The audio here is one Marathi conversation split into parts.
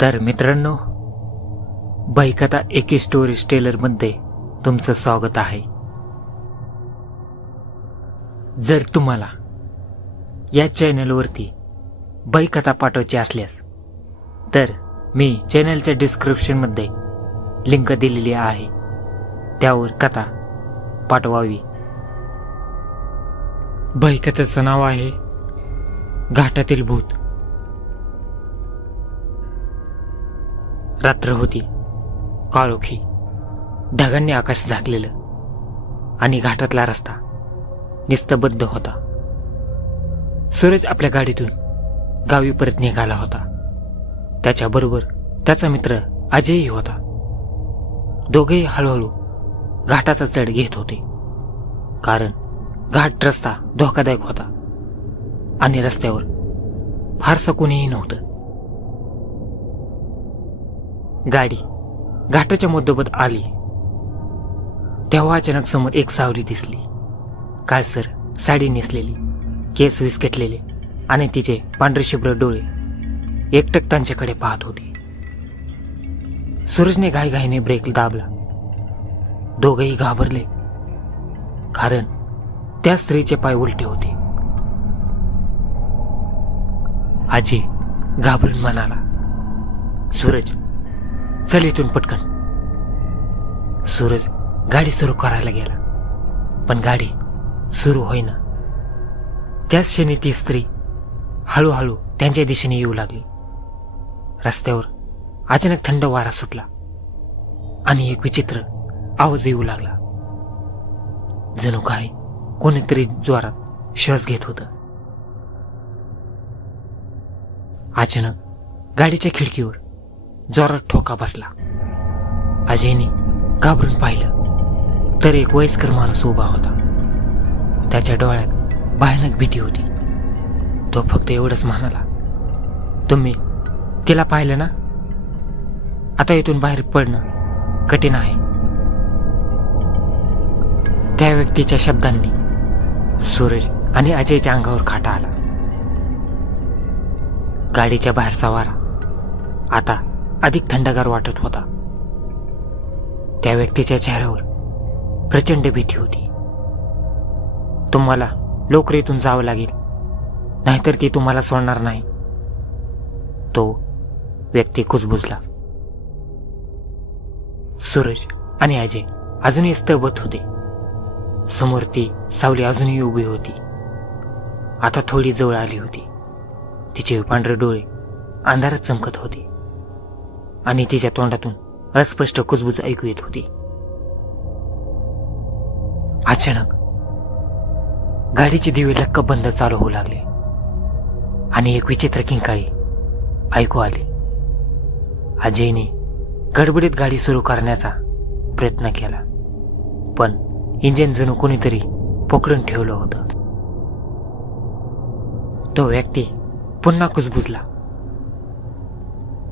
तर मित्रांनो बाईकथा एके स्टोरीज टेलरमध्ये तुमचं स्वागत आहे. जर तुम्हाला या चॅनलवरती बाईकथा पाठवायची असल्यास तर मी चॅनलच्या डिस्क्रिप्शनमध्ये लिंक दिलेली आहे. त्यावर कथा पाठवावी. बाईकथाचं नाव आहे घाटातील भूत. रात्र होती. काळोखी ढगांनी आकाश झाकलेलं. आणि घाटातला रस्ता निस्तबद्ध होता. सूरज आपल्या गाडीतून गावी परत निघाला होता. त्याच्याबरोबर त्याचा मित्र अजयही होता. दोघेही हळूहळू घाटाचा चढ घेत होते. कारण घाट रस्ता धोकादायक होता. आणि रस्त्यावर फारसं कोणीही नव्हतं. गाडी घाटाच्या मधोमध आली. तेव्हा अचानक समोर एक सावरी दिसली. काळसर साडी नेसलेली केस विस्केटलेले आणि तिचे पांढरे शुभ्र डोळे एकटक त्यांच्याकडे पाहत होते. सूरजने घाईघाईने ब्रेक दाबला. दोघेही घाबरले कारण त्या स्त्रीचे पाय उलटे होते. आजी घाबरून म्हणाला सूरज चल इथून पटकन. सूरज गाडी सुरू करायला गेला. पण गाडी सुरू होईना. त्याच क्षणी ती स्त्री हळूहळू त्यांच्या दिशेने येऊ लागली. रस्त्यावर अचानक थंड वारा सुटला आणि एक विचित्र आवाज येऊ लागला. जणू काय कोणीतरी जोरात श्वास घेत होत. अचानक गाडीच्या खिडकीवर जोरात ठोका बसला. अजयने घाबरून पाहिलं तर एक वयस्कर माणूस उभा होता. त्याच्या डोळ्यात भयानक भीती होती. तो फक्त एवढंच म्हणाला तुम्ही तिला पाहिलं ना? आता इथून बाहेर पडणं कठीण आहे. त्या व्यक्तीच्या शब्दांनी सूरज आणि अजयच्या अंगावर खाटा आला. गाडीच्या बाहेरचा वारा आता अधिक थंडगार वाटत होता. त्या व्यक्तीच्या चेहऱ्यावर प्रचंड भीती होती. तुम्हाला लवकर इथून जावं लागेल नाहीतर ती तुम्हाला सोडणार नाही. तो व्यक्ती कुजबुजला. सूरज आणि अजय अजूनही स्तबत होते. समोर ती सावली अजूनही उभी होती. आता थोडी जवळ आली होती. तिचे पांढरे डोळे अंधारात चमकत होते. आणि तिच्या तोंडातून अस्पष्ट कुजबुज ऐकू येत होती. अचानक गाडीचे दिवे लक्क बंद चालू होऊ लागले आणि एक विचित्र किंकाळी ऐकू आले. अजयने गडबडीत गाडी सुरू करण्याचा प्रयत्न केला पण इंजिन जणू कोणीतरी पकडून ठेवलं होतं. तो व्यक्ती पुन्हा कुजबुजला.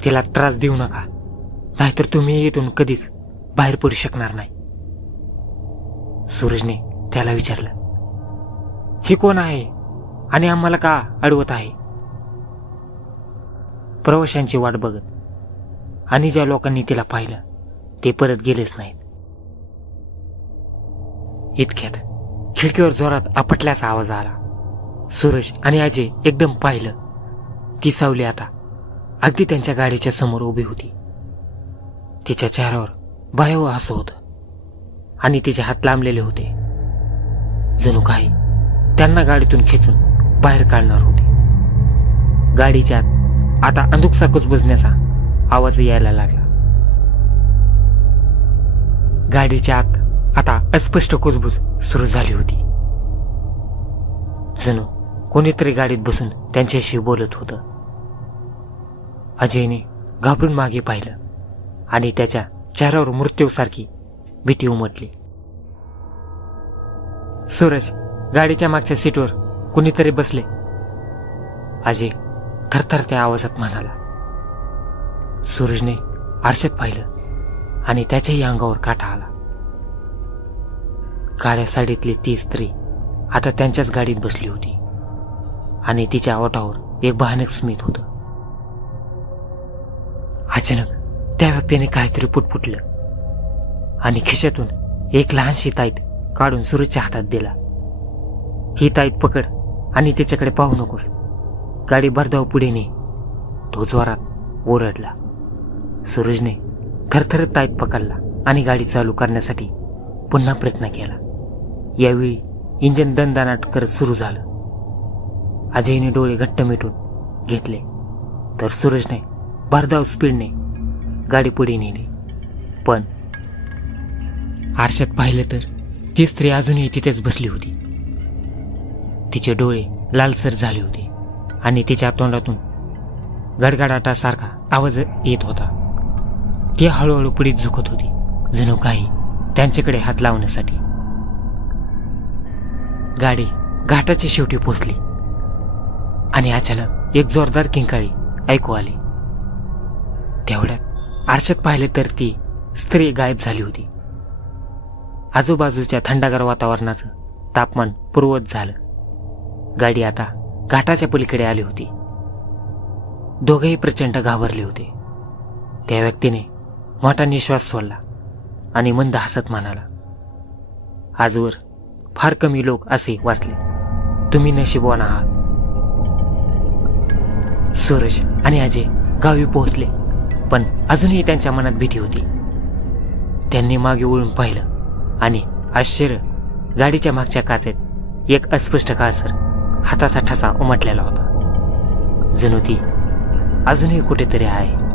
तिला त्रास देऊ नका. नाहीतर तुम्ही इथून कधीच बाहेर पडू शकणार नाही. सूरजने त्याला विचारलं ही कोण आहे आणि आम्हाला का अडवत आहे? प्रवाशांची वाट बघत आणि ज्या लोकांनी तिला पाहिलं ते परत गेलेच नाहीत. इतक्यात खिडकीवर जोरात आपटल्याचा आवाज आला. सूरज आणि अजय एकदम पाहिलं ती सावली आता अगदी त्यांच्या गाडीच्या समोर उभी होती. तिच्या चेहऱ्यावर भयावह असं होतं. आणि तिचे हात लांबलेले होते. जणू काही त्यांना गाडीतून खेचून बाहेर काढणार होते. गाडीच्या आत आता अंधुकसा कुजबुजण्याचा आवाज यायला लागला. गाडीच्या आत आता अस्पष्ट कुजबुज सुरू झाली होती. जणू कोणीतरी गाडीत बसून त्यांच्याशी बोलत होतं. अजयने घाबरून मागे पाहिलं आणि त्याच्या चेहऱ्यावर मृत्यूसारखी भीती उमटली. सूरज गाडीच्या मागच्या सीटवर कुणीतरी बसले. अजय थरथरत्या आवाजात म्हणाला सूरजने आरशात पाहिलं आणि त्याच्याही अंगावर काटा आला. काळ्या साडीतली ती स्त्री आता त्यांच्याच गाडीत बसली होती आणि तिच्या ओठावर एक भयानक स्मित होतं. अचानक त्या व्यक्तीने काहीतरी पुटपुटलं. आणि खिशातून एक लहानशी ताईत काढून सूरजच्या हातात दिला. ही ताईत पकड आणि त्याच्याकडे पाहू नकोस. गाडी भरधाव पुढे ने तो जोरात ओरडला. सूरजने थरथरत ताईत पकडला आणि गाडी चालू करण्यासाठी पुन्हा प्रयत्न केला. यावेळी इंजन दणदणाट करत सुरू झालं. अजयने डोळे घट्ट मिटून घेतले. तर सूरजने भरधाव स्पीडने गाडी पुढे नेली. पण आरशात पाहिलं तर ती स्त्री अजूनही तिथेच बसली होती. तिचे डोळे लालसर झाले होते आणि तिच्या तोंडातून गडगडाटासारखा आवाज येत होता. ती हळूहळू पुढे झुकत होती जणू काही त्यांच्याकडे हात लावण्यासाठी. गाडी घाटाच्या शेवटी पोचली आणि अचानक एक जोरदार किंकाळी ऐकू आली. तेवढ्यात आरशात पाहिले तर ती स्त्री गायब झाली होती. आजूबाजूच्या थंडागार वातावरणाचं तापमान पूर्वत झालं. गाडी आता घाटाच्या पलीकडे आली होती. दोघेही प्रचंड घाबरले होते. त्या व्यक्तीने मोठा निश्वास सोडला आणि मंद हसत म्हणाला आजवर फार कमी लोक असे वाचले. तुम्ही नशीबवान आहात. सूरज आणि अजय गावी पोहोचले. पण अजूनही त्यांच्या मनात भीती होती. त्यांनी मागे वळून पाहिलं आणि आश्चर्य गाडीच्या मागच्या काचेत एक अस्पष्ट काळसर हाताचा ठसा उमटलेला होता. जणू ती अजूनही कुठेतरी आहे.